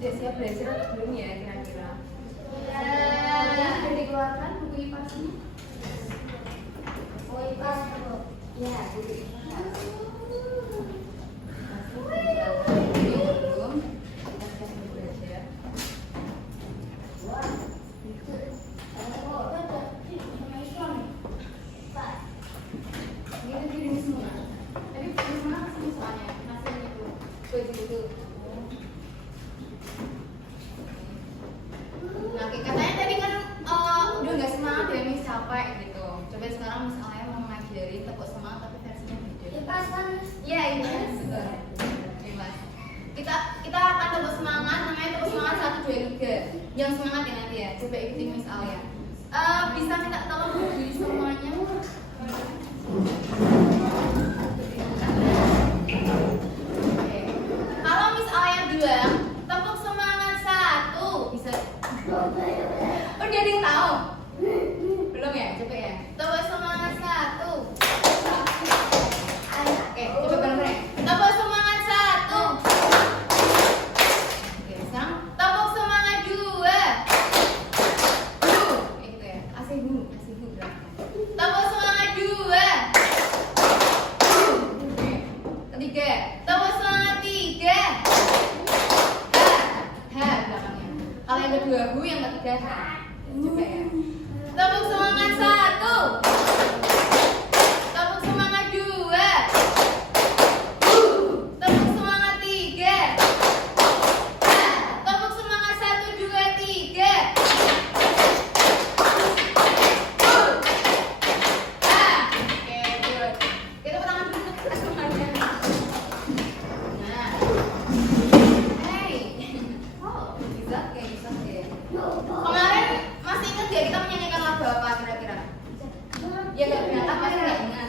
sudah siap belajar atau belum ya kira-kira? Yang sudah dikeluarkan buku IPAS-nya? Oh, IPAS bu. Ya, buku IPAS. Belum. Kita siap belajar. Wah, itu. Oh, ada Islam. Pak. Ini diri semua. Tapi di mana kasih soalnya? Hasilnya itu. Baju itu. Nah, katanya tadi kan udah nggak semangat ya Miss, capek gitu. Coba sekarang misalnya mau ngajarin tepuk semangat tapi versinya beda. IPAS kan? Iya, IPAS. IPAS. Kita akan tepuk semangat, namanya tepuk semangat 1, 2, 3. Yang semangat ya nanti ya. Coba ikutin Miss Alia. Bisa minta tolong berdiri semuanya. Oke. Kalau Miss Alia bilang tepuk semangat 1, bisa. Oh, dia ada yang tahu? Belum ya? Coba ya. Tepuk semangat 1. Oke, coba bareng-bareng. Tepuk semangat 1. Oke, sekarang tepuk semangat 2. Gitu ya. Asih bu berarti. Tepuk semangat 2. Oke. Ketiga. Tepuk semangat 3. Belakangnya. Kalau yang kedua bu, yang ketiga ha. Coba ya. Tepuk semangat 1. Tepuk semangat 2. Tepuk semangat 3. Tepuk semangat 1, 2, 3. Oke, good. Kita tangan dulu semuanya. Nah. Hey. Oh, bisa kayak bisa deh. Kemarin masih ingat gak kita menyanyikan lagu apa kira-kira? Ya nggak ingat, pasti nggak ingat.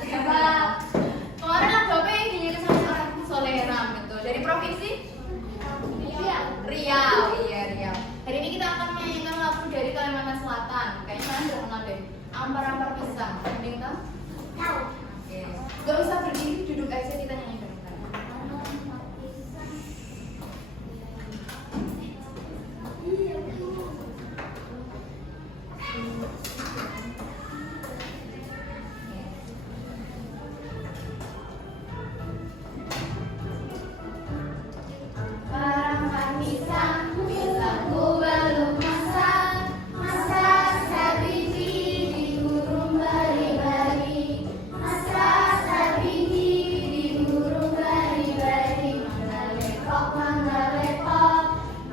Kemarin lagu apa yang dinyanyikan sama seorang Soleram gitu dari provinsi? Riau, iya Riau. Hari ini kita akan menyanyikan lagu dari Kalimantan Selatan. Kayaknya kalian udah kenal deh. Ampar-ampar pisang. Ada yang tahu? Tahu. Oke. Gak usah berdiri, duduk aja kita nyanyi bareng-bareng. Ampar pisang, pisangku belum masak. Masak sabiji di burung bari-bari. Masak sabiji di burung bari-bari. Mangga lepok,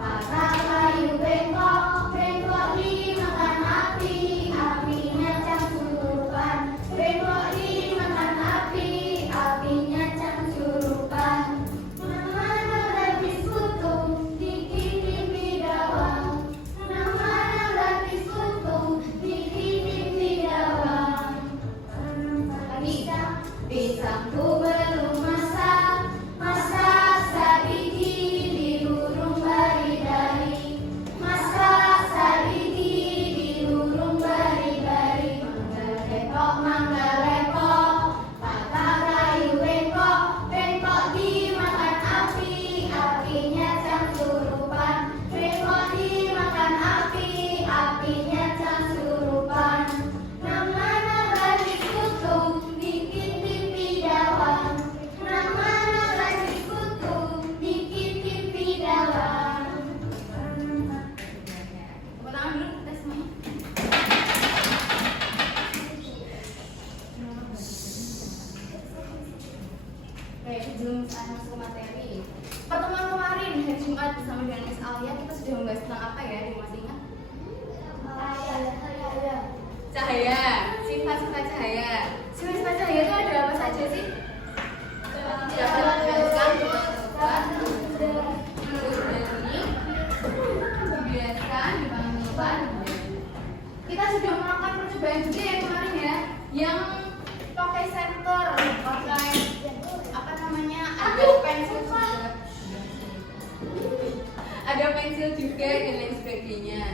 makan kayu bengkok. Bengkok dimakan api, apinya cang surupan. Bengkok dimakan api, apinya cang surupan. Mana gratis kutung, dikirim bidawang. Mana gratis kutung, dikirim bidawang. Pisangku belum masak. Masak sabiji di burung bari-bari. Masak sabiji di burung bari-bari. Mangga lepok, patah kayu bengkok. Bengkok dimakan api, apinya cang surupan. Bengkok dimakan api, apinya cang surupan. Namanya gratis kutung, dikitip bidawang. Namanya gratis kutung, dikitip bidawang. Tepuk tangan dulu kita semuanya. Oke, sebelum saya masuk ke materi, pertemuan kemarin hari Jumat bersama dengan Miss Alia kita sudah membahas tentang apa ya? Ada yang masih ingat? Cahaya, sifat-sifat cahaya. Sifat-sifat cahaya itu ada apa saja sih? Dapat menjelaskan, dipertemukan, mengurangi, membiarkan, dipanggilkan. Kita sudah melakukan percobaan juga ya kemarin ya, yang pakai senter, pakai apa namanya, ada pensil juga, dan lain sebagainya.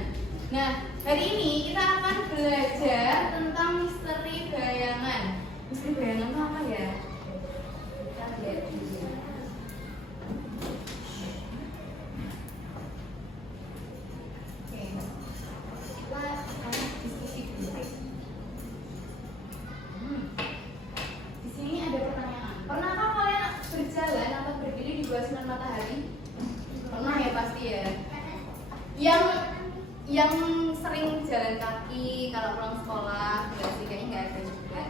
Nah, hari ini kita akan belajar tentang misteri bayangan. Misteri bayangan itu apa ya? Kita lihat dulu. yang sering jalan kaki kalau pulang sekolah, enggak sih, kayaknya nggak ada juga.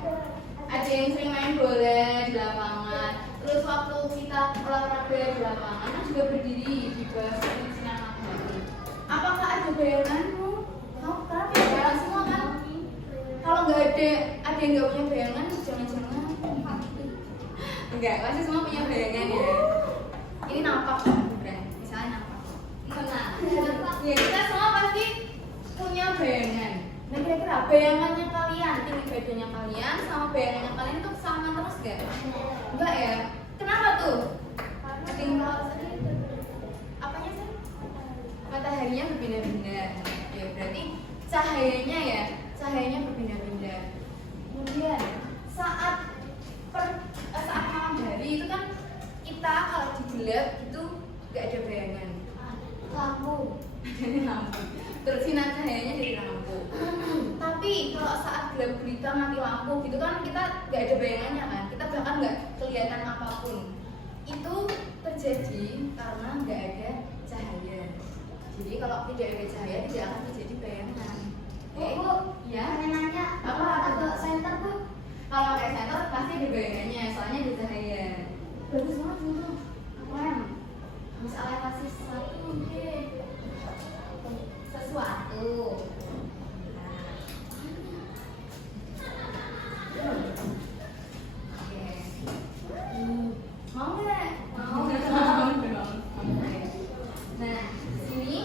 Ada yang sering main bola di lapangan, terus waktu kita olahraga di lapangan kan juga berdiri di bawah sinar matahari. Apakah ada bayanganmu? Kamu kan punya bayangan semua kan? Kalau nggak ada yang nggak punya bayangan, jangan-jangan enggak, pasti semua punya bayangan ya. Ini nampak kan, bukan? Misalnya nampak. Ya kita semua pasti punya bayangan. Nah kira-kira bayangannya kalian, tinggi badannya kalian sama bayangannya kalian itu sama terus gak? Enggak ya? Kenapa tuh? Ada yang tahu? Apanya sih? Mataharinya berpindah-pindah. Ya berarti cahayanya berpindah-pindah. Kemudian saat malam hari itu kan kita kalau di gelap itu gak ada bayangan. Lampu. Terus sinar cahayanya dari lampu. Tapi kalau saat gelap gulita mati lampu gitu kan kita gak ada bayangannya kan, kita bahkan gak kelihatan apapun. Itu terjadi karena gak ada cahaya. Jadi kalau tidak ada cahaya tidak akan terjadi bayangan. Bu, ya. nanya Apa? ada senter Bu? Kalau pakai senter pasti ada bayangannya, soalnya ada cahaya. Bagus banget dulu. Keren. Misalnya kasih sesuatu. Oke. Mau nggak? Mau. Oke. Nah, sini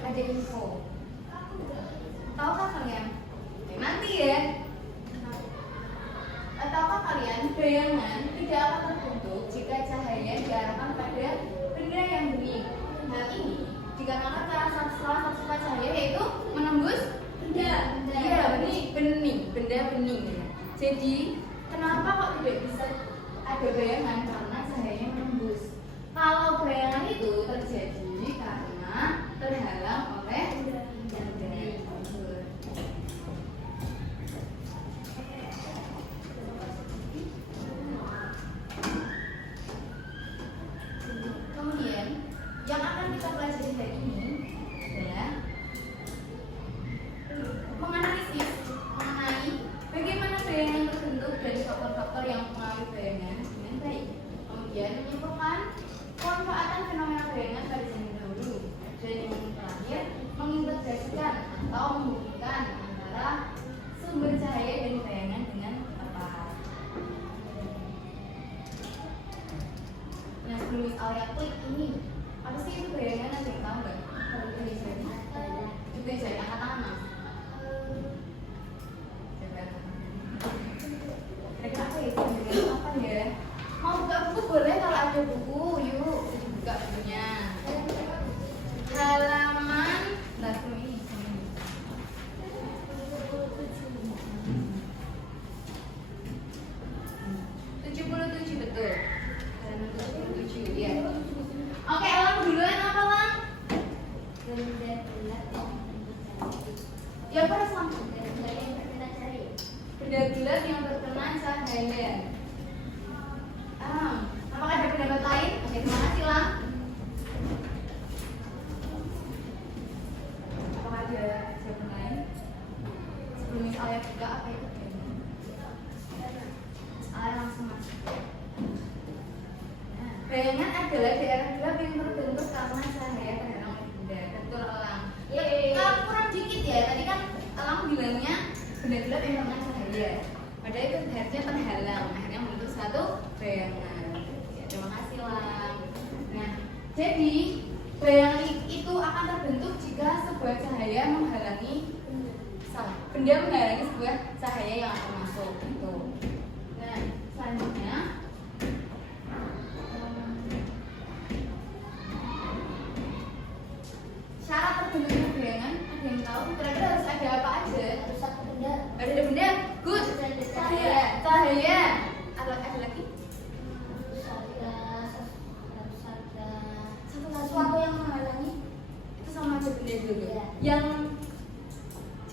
ada info. Tahukah kalian? Nanti ya. Tahukah kalian bayangan tidak akan terbentuk jika cahaya diarahkan pada benda yang bening. Hal ini dikarenakan salah satu sifat cahaya yaitu menembus benda. Iya, benda bening. Jadi kenapa kok tidak bisa ada bayangan? Karena cahayanya menembus. Kalau bayangan itu terjadi karena terhalang oleh benda. Kemudian yang akan kita pelajari hari ini adalah menganalisis mengenai bagaimana bayangan terbentuk dari faktor-faktor yang mempengaruhi bayangan dengan baik. Kemudian menyimpulkan pemanfaatan fenomena bayangan pada zaman dahulu. Dan yang terakhir mengintegrasikan atau menghubungkan antara sumber cahaya dan bayangan dengan tepat. Nah, sebelum Alia klik ini, apa sih itu bayangan? Ada yang tahu nggak? Kalau itu dijadi, itu dijadi angkat tangan mas. Kira-kira apa itu? Bayangan apa ya? Mau buka buku boleh kalau ada buku, yuk buka bukunya. Halaman, nah ini. 77 betul. Halaman 77 ya. Oke, Elang duluan apa Lang? Ya apa Lang? Benda gelap yang terkena cahaya. Apakah ada pendapat lain? Oke, terima kasih Lang. Apakah ada jawaban lain? Sebelum Miss Alia buka apa itu? Alia langsung masuk. Bayangan adalah daerah gelap yang terbentuk karena cahaya terhalang oleh benda. Betul Elang. Kurang dikit ya. Tadi kan Elang bilangnya benda gelap yang terkena cahaya. Padahal itu harusnya terhalang. Akhirnya membentuk satu bayangan. Ya, terima kasih Elang. Nah, jadi bayangan itu akan terbentuk jika sebuah cahaya menghalangi benda menghalangi sebuah cahaya yang akan masuk. Gitu. Nah, selanjutnya syarat terbentuknya bayangan, ada yang tahu? Kira-kira harus ada apa aja? Harus satu benda. Harus ada benda? Good. Cahaya. Ada lagi? Harus ada sesuatu yang menghalangi. Itu sama aja benda dulu. Ya. Yang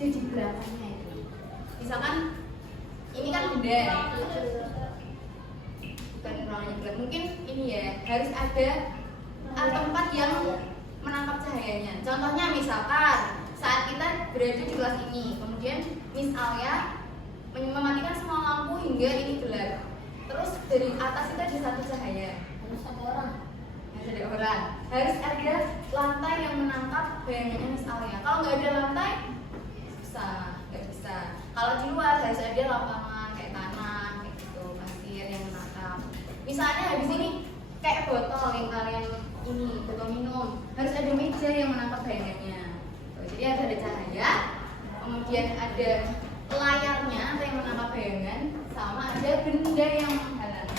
jadi belakangnya itu. Misalkan ini kan benda. Bukan ruangannya gelap. Mungkin ini ya, harus ada tempat yang menangkap cahayanya. Contohnya misalkan saat kita berada di kelas ini, kemudian Miss Alia mematikan semua lampu hingga ini gelap. Terus dari atas itu ada satu cahaya. Harus ada orang. Harus ada lantai yang menangkap bayangannya Miss Alia. Kalau nggak ada lantai, nggak bisa. Kalau di luar harus ada lapangan kayak tanah, kayak gitu, pasir yang menangkap. Misalnya habis ini kayak botol yang kalian ini botol minum, harus ada meja yang menangkap bayangannya. Jadi harus ada cahaya, kemudian ada layarnya atau yang menangkap bayangan, sama ada benda yang menghalangi.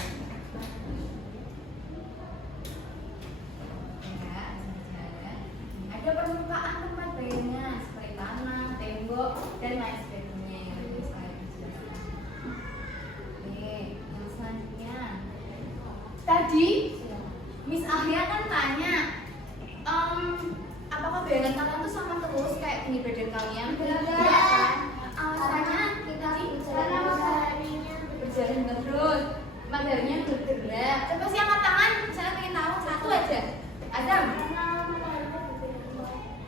Ada permukaan tempat bayangan seperti tanah, tembok, dan lain sebagainya yang harus saya jelaskan. Oke, yang selanjutnya. Tadi Miss Ahlia kan tanya, apakah bayangan kalian tuh sama terus kayak tinggi badan kalian? Tidak. Alasannya Karena mataharinya berjalan terus, mataharinya bergerak. Coba sih angkat tangan, saya pengen tahu satu aja. Adam.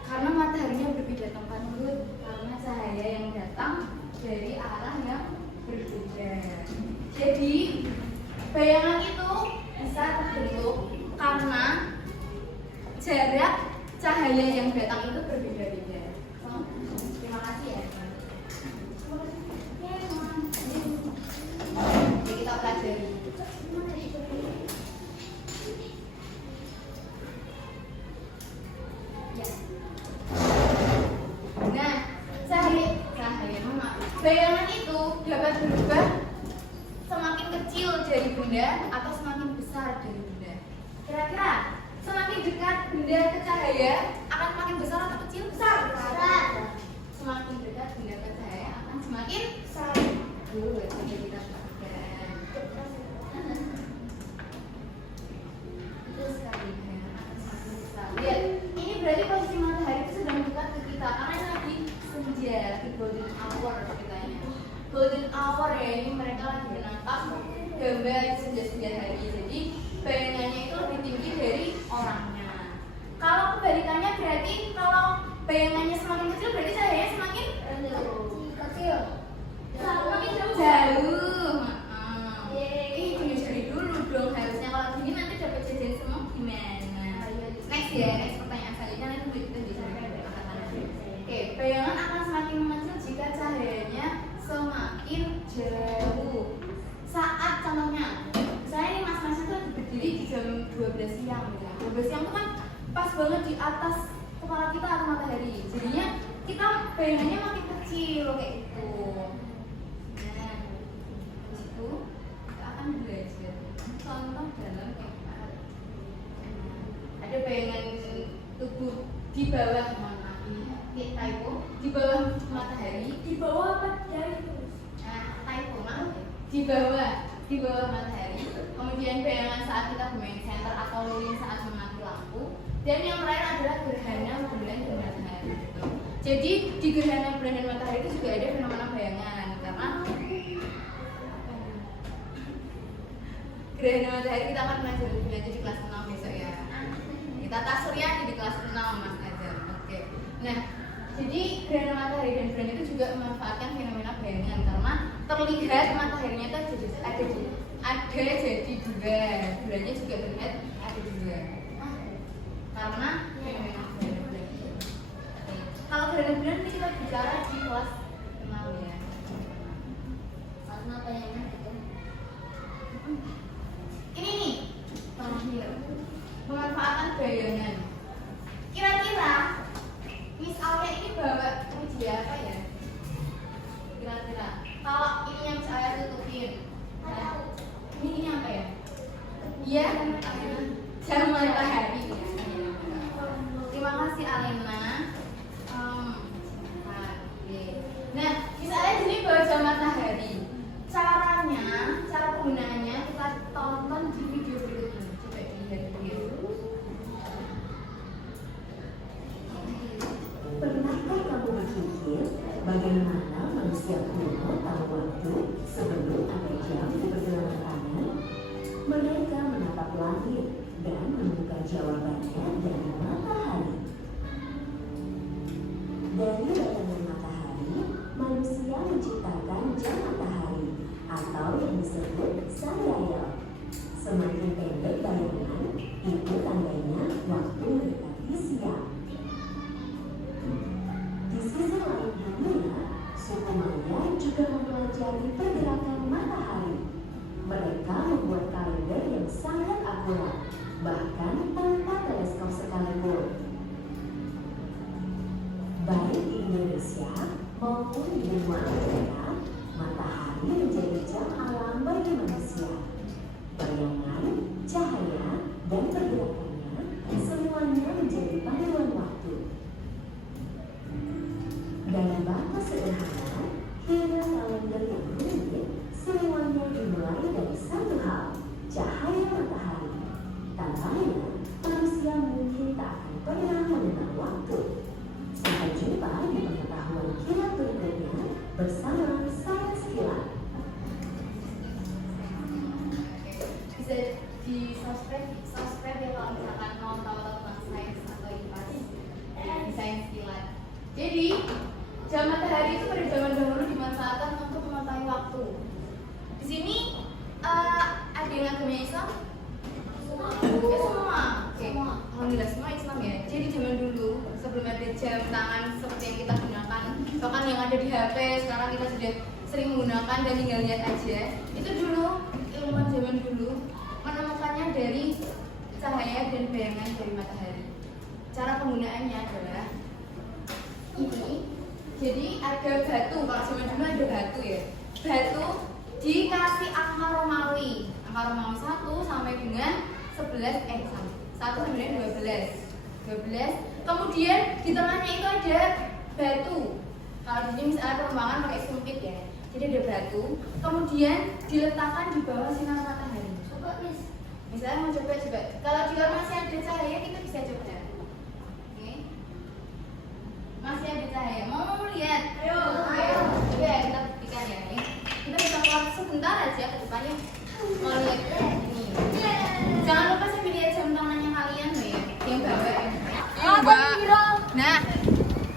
Karena mataharinya berbeda tempat dulu, karena cahaya yang datang dari arah yang berbeda. Jadi bayangan itu bisa terbentuk karena jarak cahaya yang datang itu berbeda-beda. Terima kasih ya. Jadi kita pelajari. Nah, bayangan itu dapat berubah semakin kecil dari benda atau semakin besar dari benda. Kira-kira semakin dekat benda ke cahaya akan semakin besar atau kecil? Besar. Semakin dekat benda ke cahaya akan semakin besar. Coba kita perhatikan. Betul sekali, akan semakin besar. Lihat, ini berarti posisi matahari itu sedang dekat ke kita karena ini lagi senja, di golden hour ceritanya. Golden hour ya, ini mereka lagi menangkap gambar senja-senja hari. Jadi bayangannya itu lebih tinggi dari orangnya. Kalau kebalikannya berarti kalau bayangannya semakin kecil berarti cahayanya semakin kecil. semakin jauh. Jadi dulu dong harusnya kalau gini nanti dapat jajan semua gimana? Next ya, next pertanyaan selanjutnya nanti kita bisa angkatan aja. Oke, bayangan akan semakin mengecil jika cahayanya semakin jauh. Saat contohnya, saya ini mas-mas itu berdiri di jam 12 siang ya. 12 siang itu kan pas banget di atas kepala kita atau matahari. Jadinya kita bayangannya makin kecil kayak gitu. Nah, di situ kita akan belajar contoh dalam kehidupan. Ada bayangan tubuh di bawah typo, di bawah matahari, di bawah matahari terus. Nah, typo di bawah matahari. Kemudian bayangan saat kita bermain center atau lilin saat memati lampu. Dan yang terakhir adalah gerhana bulan dan matahari. Jadi di gerhana bulan dan matahari itu juga ada fenomena bayangan karena gerhana matahari kita akan pelajari lebih lanjut di kelas 6 besok ya. Kita Suryani di kelas 6 Mas Azhar. Oke. Nah, jadi gerhana matahari dan bulan itu juga memanfaatkan fenomena bayangan karena terlihat mataharinya itu ada jadi dua, bulannya juga terlihat ada dua. Karena fenomena bulan itu. Kalau gerhana bulan ini kita bicara di kelas 6 ya. Karena bayangan itu. Ini nih, terakhir pemanfaatan bayangan. Kira-kira Miss Alia ini bawa media apa ya? Kira-kira kalau ini yang saya tutupin, nah, ini apa ya? Iya, jam matahari. Terima kasih Alena. Nah, Miss Alia jadi bawa jam matahari. Cara penggunaannya kita tonton di video berikut ini. Coba dilihat dulu. Pernahkah kamu berpikir bagaimana manusia kuno tahu waktu sebelum ada jam di pergelangan tangan? Mereka menatap langit dan menemukan jawabannya dari matahari. sisi lain dunia, suku Maya juga mempelajari pergerakan matahari. Mereka membuat kalender yang sangat akurat, bahkan tanpa teleskop sekalipun. Baik di Indonesia maupun di benua Afrika, matahari menjadi jam alam bagi manusia. Bayangan, cahaya, dan pergerakannya semuanya menjadi panduan waktu. Dalam bahasa sederhana, hingga kalender yang rumit, semuanya dimulai dari satu hal, cahaya matahari. Tanpanya, manusia mungkin tak akan pernah mengenal waktu. Sampai jumpa di pengetahuan kilat berikutnya bersama Sains Kilat. Bisa di subscribe ya kalau misalkan mau tahu tentang sains atau IPA di Sains Kilat. Jadi jam matahari itu pada zaman dahulu dimanfaatkan untuk mengetahui waktu. Di sini ada yang agama Islam? Semua. Oke. Alhamdulillah semua Islam ya. Jadi zaman dulu sebelum ada jam tangan seperti yang kita gunakan, bahkan yang ada di HP sekarang kita sudah sering menggunakan dan tinggal lihat aja. Itu dulu ilmuwan zaman dulu menemukannya dari cahaya dan bayangan dari matahari. Cara penggunaannya adalah ini. Jadi ada batu, kalau zaman dulu ada batu ya. Batu dikasih angka Romawi 1 sampai dengan 11 1 sampai dengan 12. Kemudian di tengahnya itu ada batu. Kalau di sini misalnya perkembangan pakai sumpit ya. Jadi ada batu, kemudian diletakkan di bawah sinar matahari. Coba Miss. Misalnya mau coba. Kalau di luar masih ada cahaya, kita bisa coba. Oke. Masih ada cahaya. Mau lihat? Ayo. Ya, kita buktikan ya. Kita bisa keluar sebentar aja ke depannya. Mau lihat ini. Jangan lupa sambil lihat jam tangannya kalian loh ya. Yang bawah ya. Nah,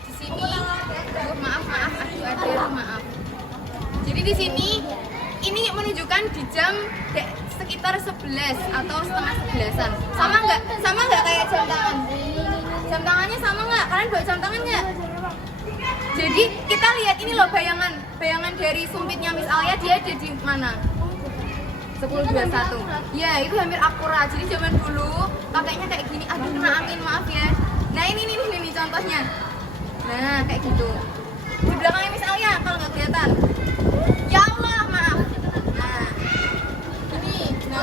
di sini. Maaf. Aduh, maaf. Jadi di sini ini menunjukkan di jam sekitar 11 atau setengah 11-an. Sama nggak kayak jam tangan? Jam tangannya sama nggak? Kalian bawa jam tangan nggak? Jadi kita lihat ini loh bayangan dari sumpitnya Miss Alia, dia ada di mana? 10:21. Ya itu hampir akurat. Jadi zaman dulu pakainya kayak gini. Aduh kena angin, maaf ya. Nah ini contohnya. Nah kayak gitu. Di belakangnya Miss Alia kalau nggak kelihatan. Ya Allah maaf. Nah ini. Nah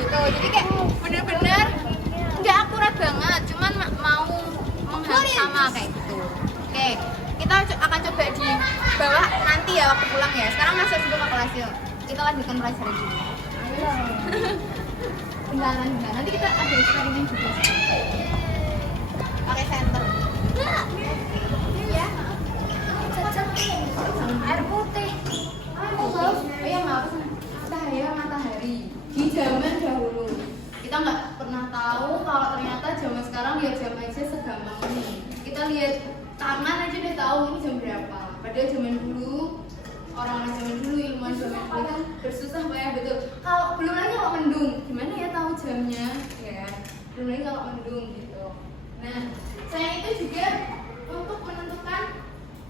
gitu. Jadi kayak bener-bener nggak akurat banget. Cuman mau menghadap sama kayak gitu. Oke, kita akan coba di bawah nanti ya waktu pulang ya. Sekarang masih dulu ke kelas yuk. Kita lanjutkan pelajaran dulu. Bentar. Nanti kita ada eksperimen juga. Pakai senter. Ya. Air putih. Oh ya maaf. Cahaya matahari di zaman dahulu. Kita nggak pernah tahu kalau ternyata zaman sekarang lihat jam aja segampang ini. Kita lihat tangan aja udah tahu ini jam berapa. Padahal zaman dulu orang-orang zaman dulu, ilmuwan zaman dulu kan bersusah payah betul. Kalau belum lagi kalau mendung, gimana ya tahu jamnya ya? Belum lagi kalau mendung gitu. Nah, saya itu juga untuk menentukan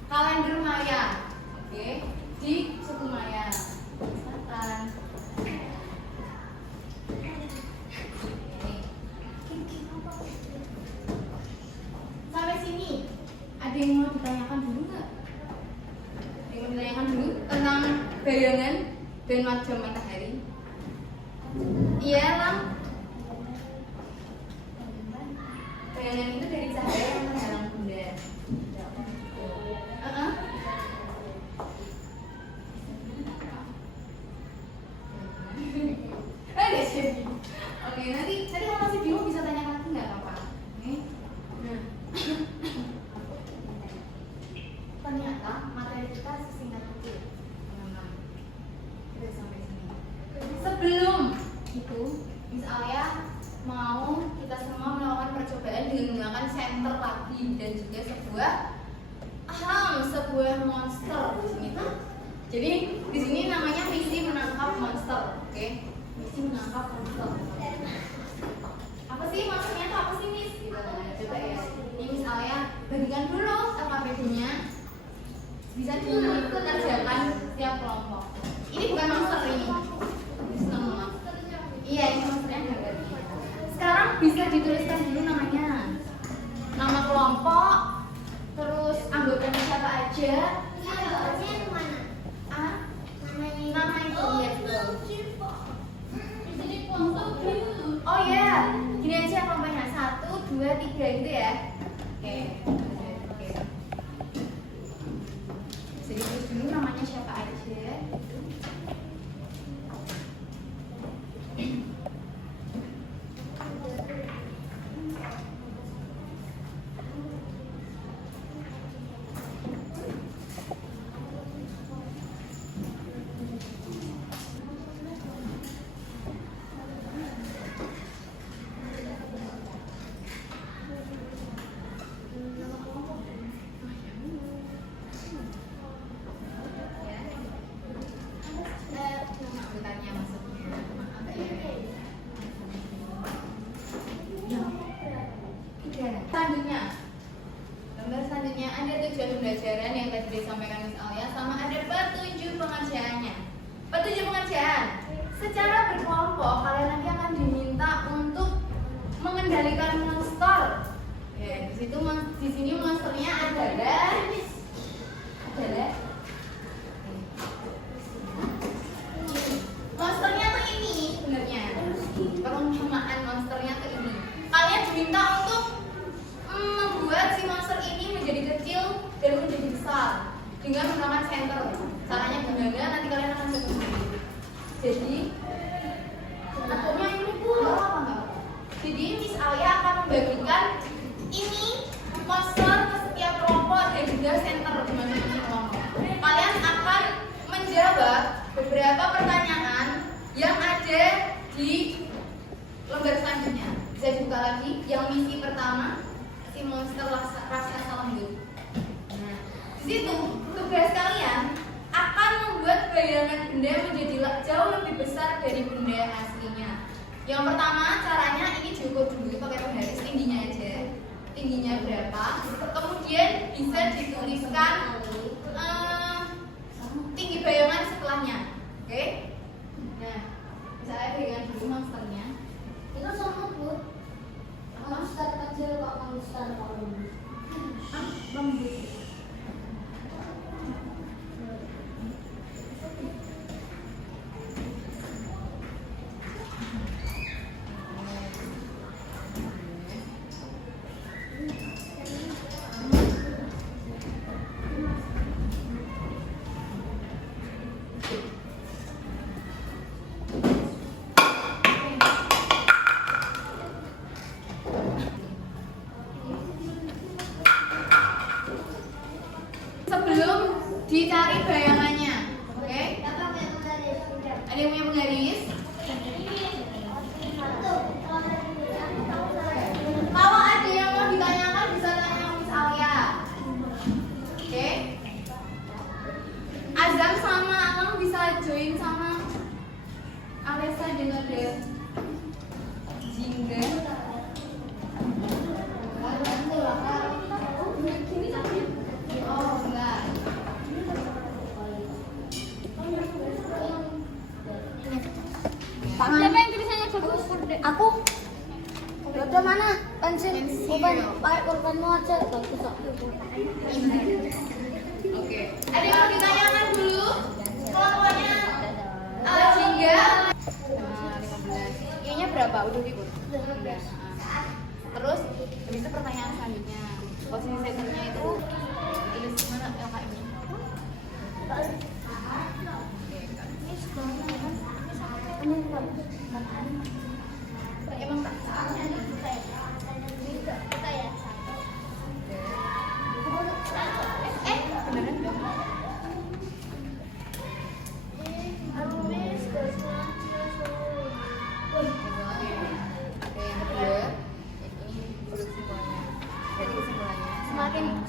kalender Maya, oke? Di suku Maya. Selatan. Sampai sini, ada yang mau ditanyakan dulu nggak? Menanyakan dulu tentang bayangan dan jam matahari. Iya, Lang. Bayangan itu dari cahaya yang menghalang benda. Oke, nanti kalau masih bingung bisa tanyakan lagi nggak apa-apa. Oke. Nah. Ternyata materi kita sesingkat itu teman-teman. Kita sampai sini. Sebelum itu, Miss Alia mau kita semua melakukan percobaan dengan menggunakan senter lagi dan juga sebuah monster di sini tuh. Jadi di sini namanya misi menangkap monster, oke? Misi menangkap monster. Apa sih maksudnya tuh apa sih Miss? Gitu. Coba ya. Ini Miss Alia bagikan dulu sama bisa dikerjakan setiap kelompok. Ini bukan monster ini. Iya, ini monsternya ganti. Sekarang bisa dituliskan dulu namanya, nama kelompok, terus anggotanya siapa aja. Nama itu ya betul. Oh ya, gini aja kelompoknya 1, 2, 3 gitu ya. Oke. Bisa ditulis dulu namanya siapa aja. Selanjutnya ada tujuan pembelajaran yang tadi disampaikan Miss Alia, sama ada petunjuk pengerjaannya. Petunjuk pengerjaan secara berkelompok kalian nanti akan diminta untuk mengendalikan monster. Ya, di sini monsternya adalah monsternya tuh ini sebenarnya. Perumpamaan monsternya tuh ini. Kalian diminta untuk membuat si monster ini menjadi kecil dan menjadi besar dengan menggunakan center. Caranya gimana nanti kalian akan coba sendiri. Jadi takutnya ini apa? Jadi Miss Alia akan membagikan ini monster ke setiap kelompok dan juga center di masing-masing kelompok. Kalian akan menjawab beberapa pertanyaan yang ada di lembar selanjutnya. Bisa dibuka lagi. Yang misi pertama, si monster raksasa lembut. Nah, di situ tugas kalian akan membuat bayangan benda menjadi jauh lebih besar dari benda aslinya. Yang pertama caranya ini diukur dulu pakai penggaris tingginya aja. Tingginya berapa? Kemudian bisa dituliskan tinggi bayangan setelahnya. Oke? Nah, saya pegang dulu monsternya. Itu sama Bu. Monster kecil kok monster lembut. Lembut. Sebelum dicari bayangannya, oke? Ada yang punya penggaris? Kalau ada yang mau ditanyakan bisa tanya Miss Alia, oke? Azam sama Akang bisa join sama Alessa dan ada Jingga. Oh enggak. Siapa yang tulisannya bagus? Aku. Udah mana? Pensil. Pulpenmu aja bagus kok. Oke. Ada yang mau ditanyakan dulu? Kelompoknya Jingga 15. I-nya berapa? Udah ikut? Udah. Terus habis itu pertanyaan selanjutnya. Posisi senternya itu tulis mana LKM ini? Emang tak beneran dong?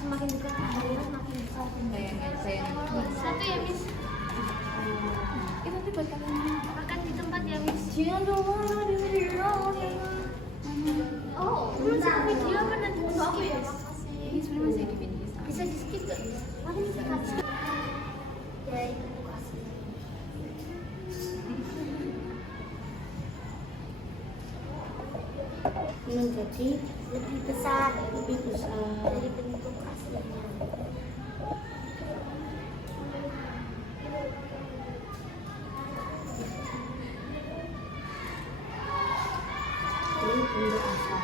Semakin dekat semakin besar. Bayangan. Satu ya Miss. Itu nanti buat kalian. Makan di tempat ya Miss. Jangan dong, Oh, belum sih video apa nanti? Ini sebenarnya masih di video. Bisa di skip gak? Mari kita jadi lebih besar dari bentuk aslinya. Ini bentuk asal.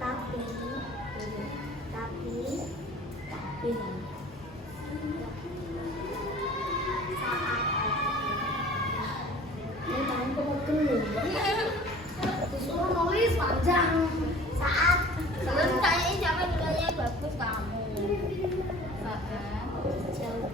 Tapi ini kamu dulu. Disuruh nulis panjang saat Terus kayaknya jangan nilainya bagus kamu. jauh.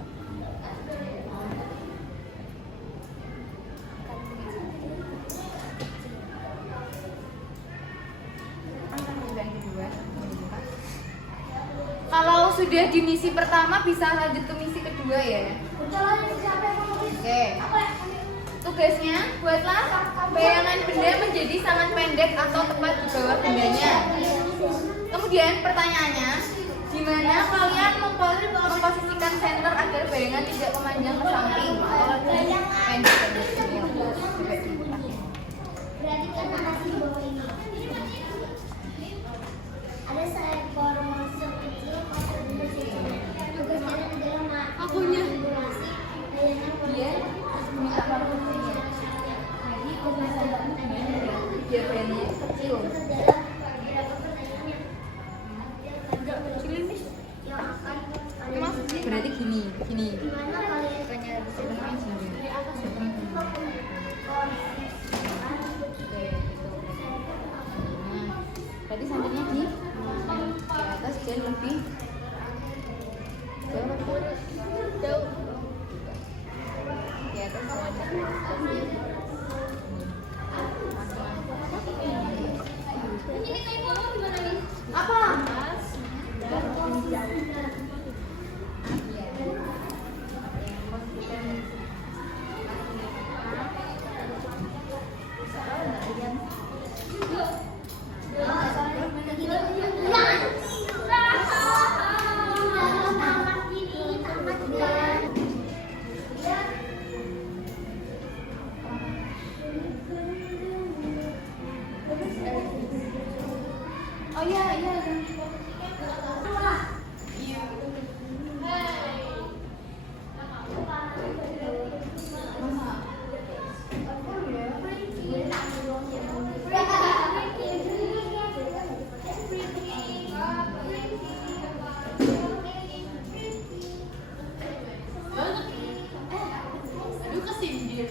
Kalau sudah di misi pertama bisa lanjut ke misi kedua ya. Oke. Tugasnya buatlah bayangan benda menjadi sangat pendek atau tepat di bawah bendanya. Kemudian pertanyaannya, di mana kalian memposisikan senter agar bayangan tidak memanjang ke samping atau lebih pendek dari sini? Berarti karena masih di bawah ini. Ada seekor monster kecil pasal di sini. Tugas kalian adalah manipulasi bayangan Dia minta parfumnya. Jadi biar bayangannya kecil. adalah beberapa pertanyaan yang akan kalian Berarti gini. gimana kalian Dari atas ya. Berarti santernya di atas dan lebih jauh. Di atas. Apa? Oh iya. Aduh kesindir.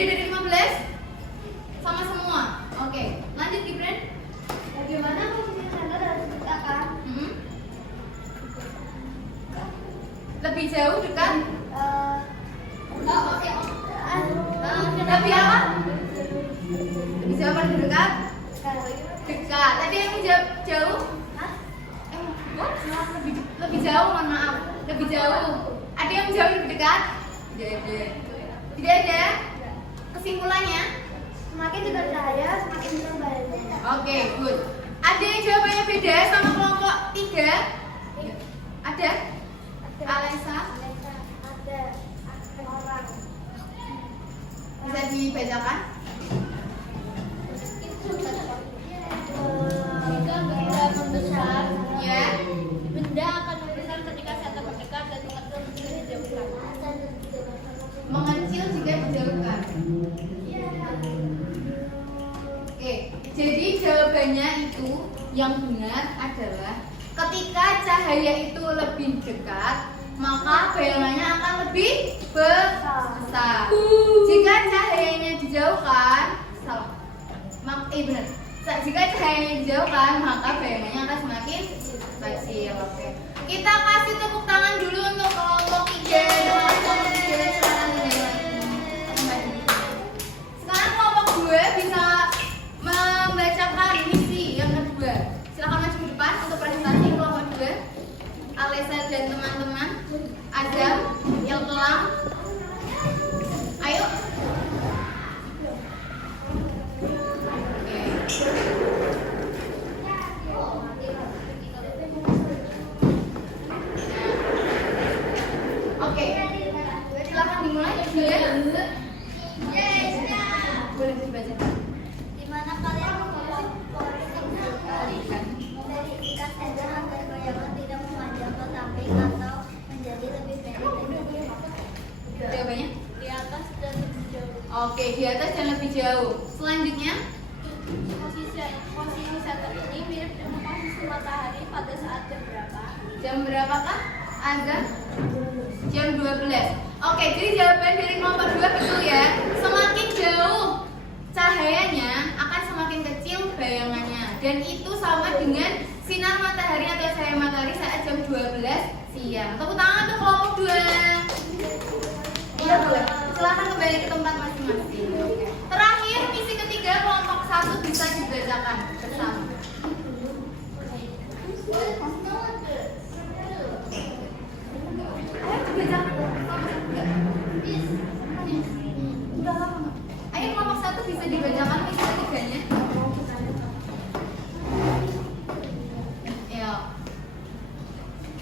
lebih dari 15? Sama semua. Oke, lanjut Gibran. Bagaimana posisi senter dan letakkan? Lebih jauh, dekat? Oke. Lebih apa? Lebih jauh apa lebih dekat? Dekat. Tadi yang jauh? Jauh? What? Lebih jauh, mohon maaf. Lebih jauh. Ada yang jauh lebih dekat? Tidak ada. Kesimpulannya? Semakin dekat cahaya, semakin besar bahayanya. Oke, good. Ada yang jawabannya beda sama kelompok 3? Ada? Alesa? Ada orang. Bisa dibacakan? Jika benda membesar, Ya. benda akan membesar ketika senter mendekat dan mengecil jika dijauhkan. Mengecil jika dijauhkan. Oke, jadi jawabannya itu yang benar adalah ketika cahaya itu lebih dekat, maka bayangannya akan lebih besar. Jika cahayanya dijauhkan, salah. Benar. Jika cahayanya dijauhkan, maka bayangannya akan semakin kecil. Oke. Kita kasih tepuk tangan dulu untuk kelompok 3. Sekarang kelompok 2 bisa membacakan misi yang kedua. Silakan maju ke depan untuk presentasi kelompok 2. Alesa dan teman-teman, Adam, Ilham, ayo. Oke, silakan dimulai. Boleh dibacakan. Di mana kalian membawa dari ikat senter agar bayangan tidak memanjang ke samping atau menjadi lebih pendek dari Jawabannya? di atas dan lebih jauh. Oke, di atas dan lebih jauh. Selanjutnya, Posisi senter ini mirip dengan posisi matahari pada saat jam berapa? jam berapakah? Azan? Jam 12. Oke, jadi jawaban dari kelompok 2 betul ya. Semakin jauh cahayanya akan semakin kecil bayangannya. Dan itu sama dengan sinar matahari atau cahaya matahari saat jam 12 siang. Tepuk tangan untuk kelompok 2. Iya boleh. Silahkan kembali ke tempat masing-masing. Oke. Terakhir, misi ketiga kelompok 1 bisa dibacakan bersama. Ayo dibacakan kelompok 1. Ayo kelompok 1 bisa dibacakan misi ketiganya. Ya.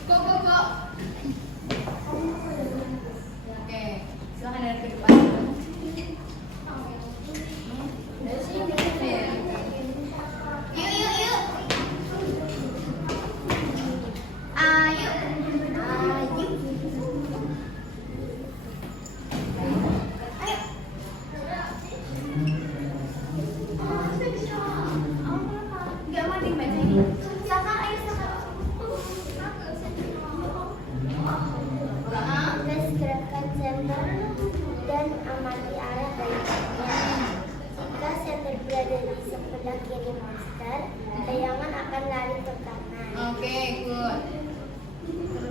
Go. Oke, silakan dari ke depan. Yuk. Ayo. Nggak mau dibaca ini. Silakan, ayo Tes gerakan senter dan amati arah bayangannya. Jika senter berada di sebelah kiri monster, bayangan akan lari ke kanan. Oke, good.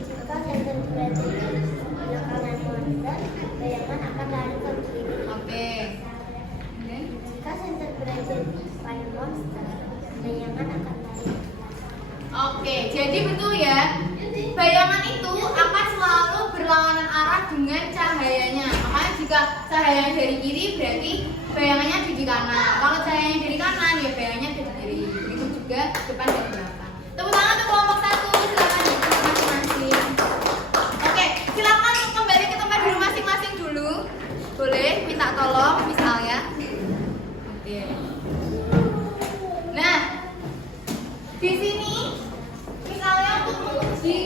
Jika senter berada di sebelah kanan monster, bayangan akan lari ke kiri. Oke. Kemudian? Jika senter berada di depan monster, bayangan akan lari ke belakang. Oke, jadi betul ya. Bayangan itu akan selalu berlawanan arah dengan cahayanya. Makanya jika cahayanya dari kiri berarti bayangannya ada di kanan. Kalau cahayanya dari kanan ya bayangannya ada di kiri. Begitu juga depan dan belakang. Tepuk tangan untuk kelompok 1. Silakan di tempat masing-masing. Oke, silakan untuk kembali ke tempat duduk masing-masing dulu. Boleh minta tolong misalnya. Oke. Nah, di sini misalnya untuk menguji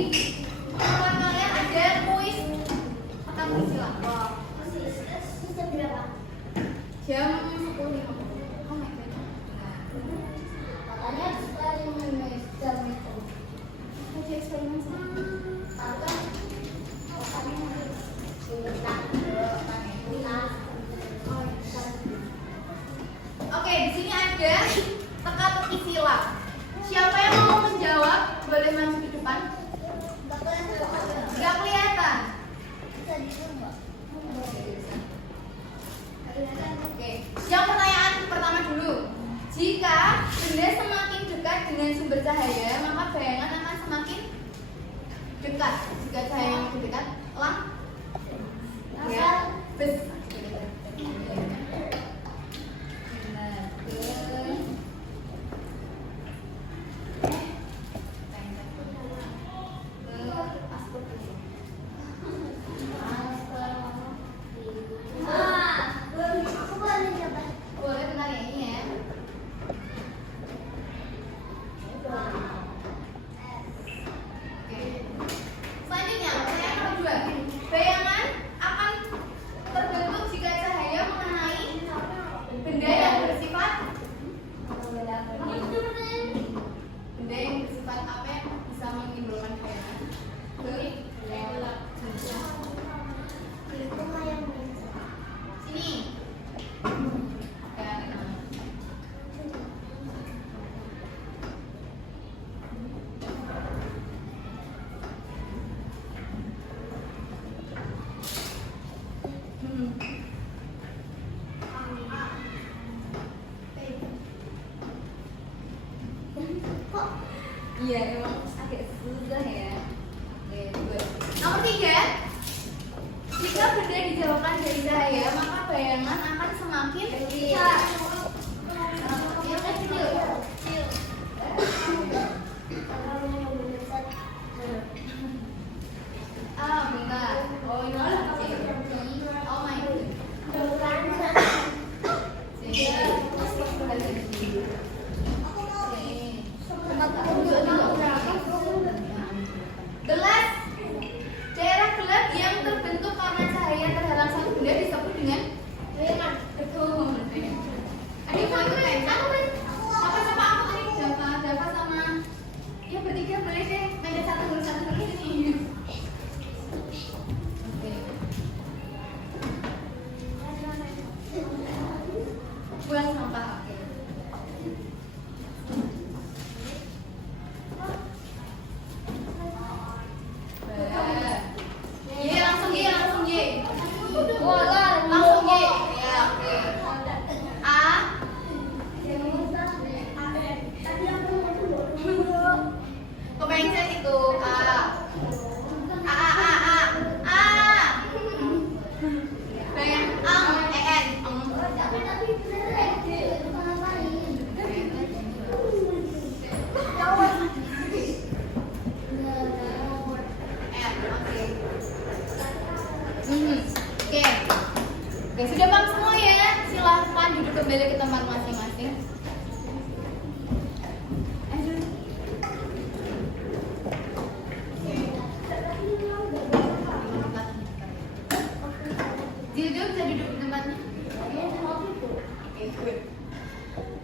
pengetahuan kalian ada kuis atau kuis silang. Sistem berapa? Jam 10.50. Oh my god. Katanya eksperimen jam itu. Kerja eksperimen sama. Apa? Katanya ada teka-teki silang. Siapa yang mau menjawab boleh maju ke depan. Nggak kelihatan. Oke, yang pertanyaan pertama dulu. Jika benda semakin dekat dengan sumber cahaya, maka bayangan akan semakin dekat. Jika cahaya yang makin dekat, ya, besar. Boleh bentar ya ini ya. Oke. Selanjutnya, pertanyaan kedua. Bayangan akan terbentuk jika cahaya mengenai benda yang bersifat apa yang bisa menimbulkan bayangan? Sini. Iya, emang agak susah ya. Oke, good. Nomor 3, jika benda dijauhkan dari cahaya, maka bayangan akan semakin kecil. Ah, bentar. Oh, ini kecil. Oh my god. Gelas. Daerah gelap yang terbentuk karena cahaya terhalang satu benda disebut dengan bayangan. Betul. Adik mau ikut pentas? Apa sama aku tadi? Java sama ya bertiga boleh deh. Main satu dulu sini. Oke. Buang sampah. Oke, sudah paham semua ya? Silahkan duduk kembali ke tempat masing-masing. Duduk, bisa duduk di tempatnya. Oke, good.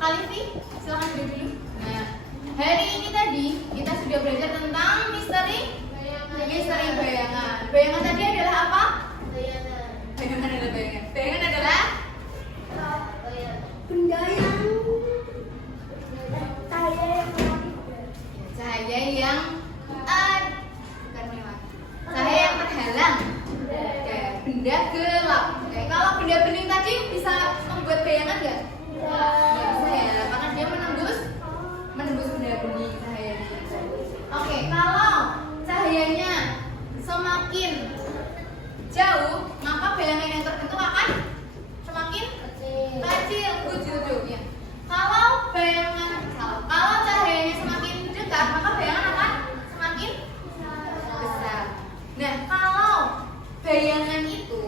Kalifi, silahkan duduk dulu. Nah, hari ini tadi kita sudah belajar tentang misteri bayangan. Bayangan tadi adalah apa? Bayangan adalah bayangan. Bayangan adalah benda yang cahaya yang bukan lewat. Cahaya yang terhalang. Oke, benda gelap. Oke, kalau benda bening tadi bisa membuat bayangan nggak? Nggak bisa ya, karena dia menembus benda bening cahayanya. Oke, kalau cahayanya semakin jauh, maka bayangan yang terbentuk akan semakin kecil. Tujuh ya. Kalau cahayanya semakin dekat, maka bayangan akan semakin besar. Nah, kalau bayangan itu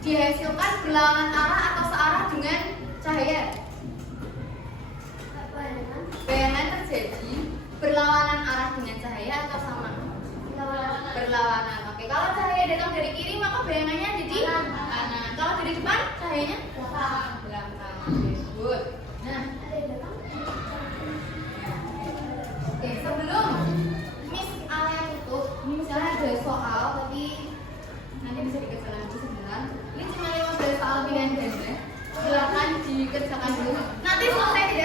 dihasilkan berlawanan arah atau searah dengan cahaya, bayangan terjadi berlawanan arah dengan cahaya atau sama? Berlawanan. Oke, kalau cahaya datang dari kiri, maka bayangannya jadi kanan. Kalau dari depan, cahayanya belakang. Oke, good. Nah, oke, sebelum Miss Alea tutup, misalnya ada soal, tapi nanti bisa dikerjakan lagi sebentar. Ini cuma 15 soal pilihan ganda. Silakan dikerjakan dulu. Nanti selesai tidak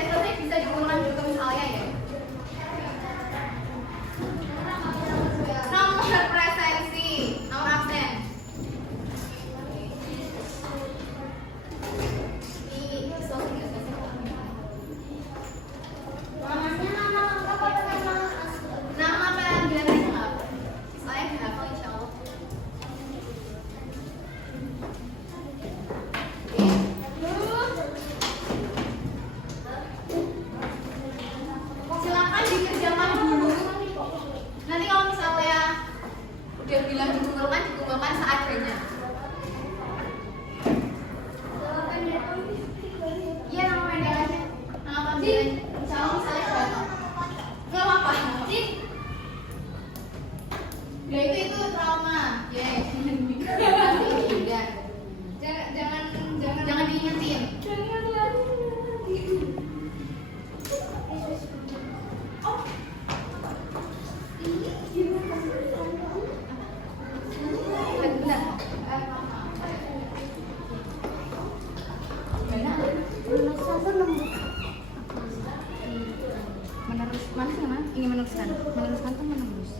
insya Allah misalnya batal. Nggak apa-apa. Ya itu trauma. Ya, jangan diingetin. Meneruskan tuh menembus.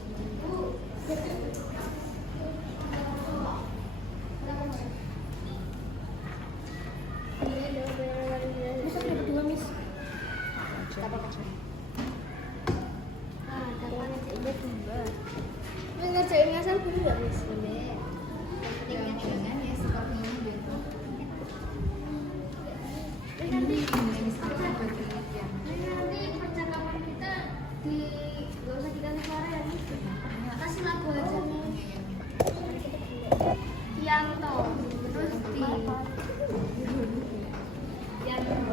Ngerjain ngasal dulu nggak Miss? Jangan ya seperti ini gitu. Nanti Penelitian. nanti percakapan kita nggak usah dikasih suara ya Miss? Kasih lagu aja. Yanto terus di Yanto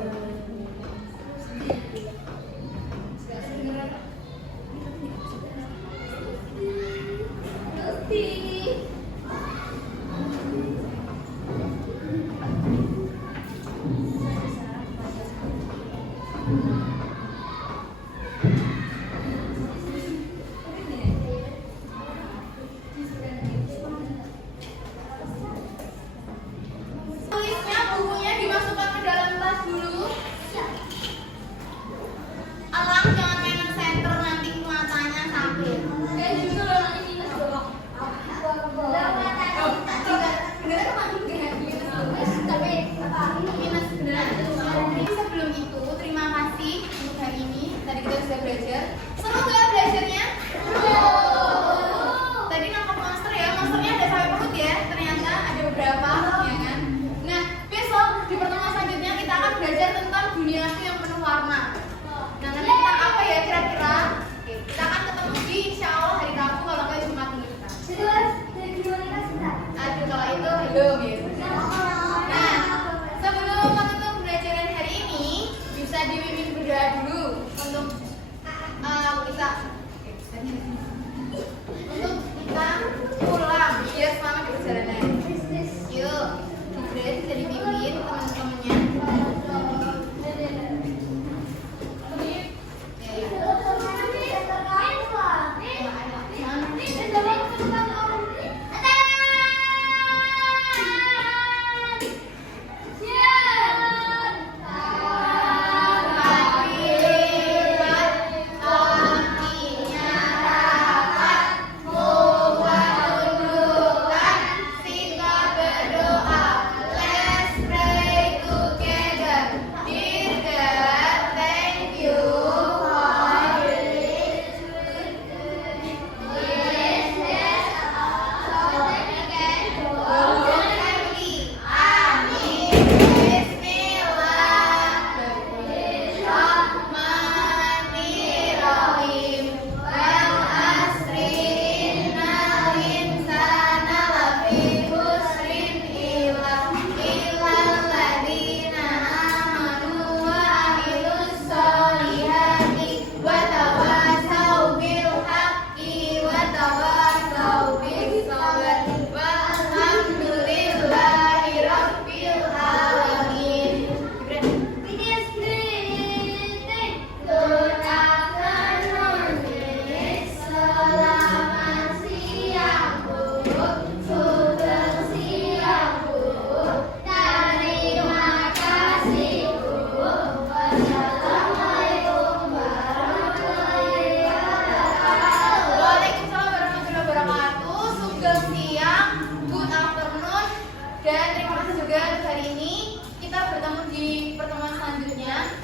Tulisnya bukunya dimasukkan ke dalam tas dulu. Alang jangan main center nanti matanya sakit. Justru nanti minus dong. Beneran mati minus tapi minus beneran. Jadi sebelum itu terima kasih untuk hari ini. Tadi kita sudah belajar. Seru nggak belajarnya? Tadi nangkap monster ya. Monsternya ada sampai perut ya. Ternyata ada beberapa ya kan. Nah besok di pertemuan selanjutnya kita akan belajar tentang dunia asli yang penuh warna. Nah nanti tentang apa ya kira-kira? Oke, kita akan ketemu di insya Allah hari Rabu kalau nggak Jumat minggu kita. Aduh kalau itu belum ya. Nah sebelum menutup pembelajaran hari ini bisa dipimpin berdoa dulu untuk kita pulang biar selamat di perjalanan. Yuk, Fred bisa dipimpin teman-temannya.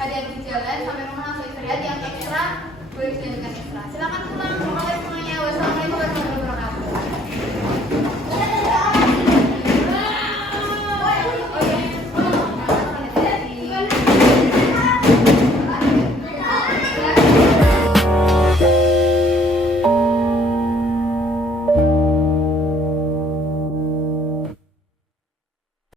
Ada di jalan sampai rumah langsung istirahat, yang ekstra boleh dilanjutkan ekstra. Silakan pulang.